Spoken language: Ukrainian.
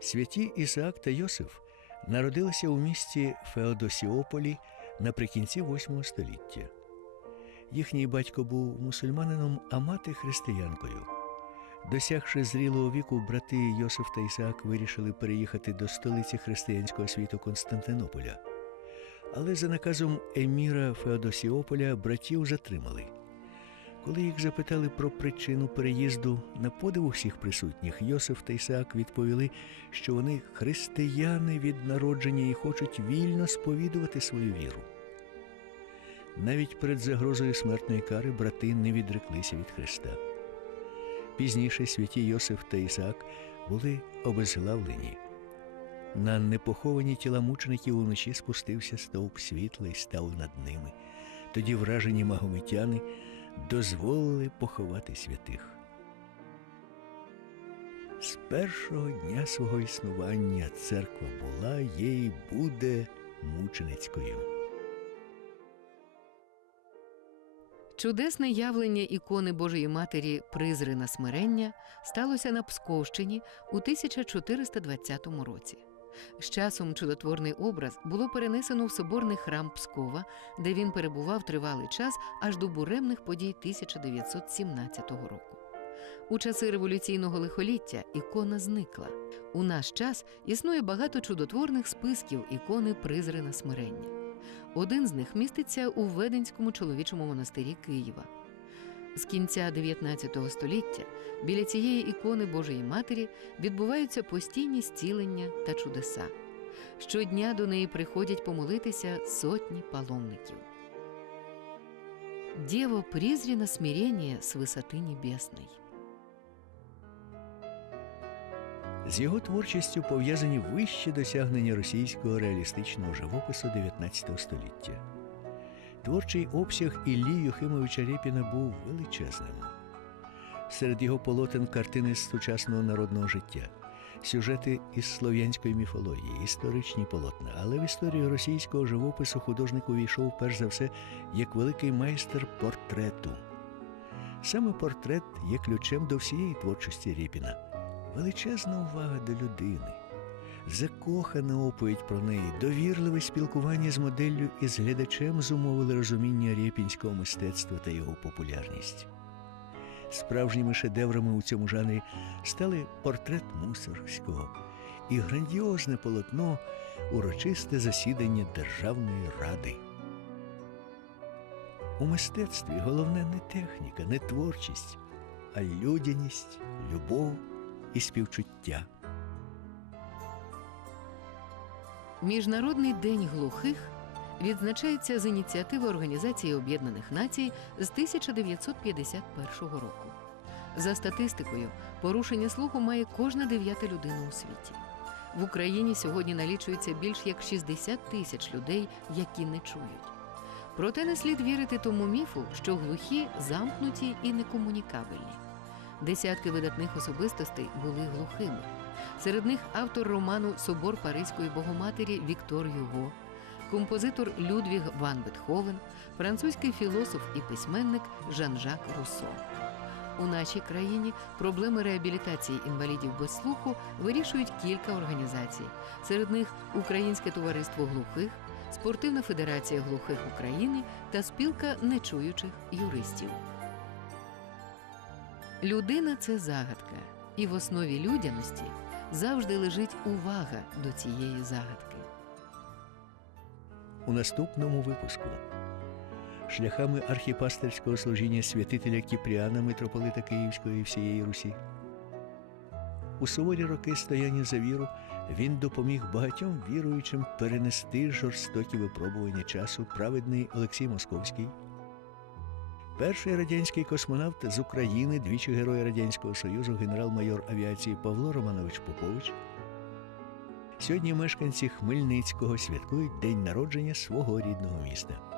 Святі Ісаак та Йосиф народилися у місті Феодосіополі наприкінці VIII століття. Їхній батько був мусульманином, а мати християнкою. Досягши зрілого віку, брати Йосиф та Ісаак вирішили переїхати до столиці християнського світу Константинополя. Але за наказом еміра Феодосіополя братів затримали. Коли їх запитали про причину переїзду, на подив усіх присутніх, Йосиф та Ісаак відповіли, що вони християни від народження і хочуть вільно сповідувати свою віру. Навіть перед загрозою смертної кари брати не відреклися від Христа. Пізніше святі Йосиф та Ісаак були обезглавлені. На непоховані тіла мучеників уночі спустився стовп світла і став над ними. Тоді вражені магометяни дозволили поховати святих. З першого дня свого існування церква була, є і буде мученицькою. Чудесне явлення ікони Божої Матері Призрина смирення сталося на Псковщині у 1420 році. З часом чудотворний образ було перенесено в соборний храм Пскова, де він перебував тривалий час аж до буремних подій 1917 року. У часи революційного лихоліття ікона зникла. У наш час існує багато чудотворних списків ікони Призрина смирення. Один з них міститься у Веденському чоловічому монастирі Києва. З кінця 19 століття біля цієї ікони Божої Матері відбуваються постійні зцілення та чудеса. Щодня до неї приходять помолитися сотні паломників. Дєво призрено смирення з висоти небесної. З його творчістю пов'язані вищі досягнення російського реалістичного живопису 19 століття. Творчий обсяг Іллі Юхимовича Рєпіна був величезним. Серед його полотен картини з сучасного народного життя, сюжети із слов'янської міфології, історичні полотна. Але в історію російського живопису художник увійшов перш за все як великий майстер портрету. Саме портрет є ключем до всієї творчості Рєпіна. Величезна увага до людини, закохана оповідь про неї, довірливе спілкування з моделлю і з глядачем зумовили розуміння рєпінського мистецтва та його популярність. Справжніми шедеврами у цьому жанрі стали портрет Мусоргського і грандіозне полотно урочисте засідання Державної ради. У мистецтві головне не техніка, не творчість, а людяність, любов і співчуття. Міжнародний день глухих відзначається з ініціативи Організації Об'єднаних Націй з 1951 року. За статистикою, порушення слуху має кожна дев'ята людина у світі. В Україні сьогодні налічується більш як 60 тисяч людей, які не чують. Проте не слід вірити тому міфу, що глухі замкнуті і некомунікабельні. Десятки видатних особистостей були глухими. Серед них автор роману Собор Паризької Богоматері Віктор Юго, композитор Людвіг Ван Бетховен, французький філософ і письменник Жан-Жак Руссо. У нашій країні проблеми реабілітації інвалідів без слуху вирішують кілька організацій. Серед них Українське товариство глухих, Спортивна федерація глухих України та спілка нечуючих юристів. Людина це загадка, і в основі людяності завжди лежить увага до цієї загадки. У наступному випуску шляхами архіпастерського служіння святителя Кіпріана, митрополита Київської і всієї Русі. У суворі роки стояння за віру він допоміг багатьом віруючим перенести жорстокі випробування часу праведний Олексій Московський. Перший радянський космонавт з України, двічі Герой Радянського Союзу, генерал-майор авіації Павло Романович Попович, Сьогодні мешканці Хмельницького святкують день народження свого рідного міста.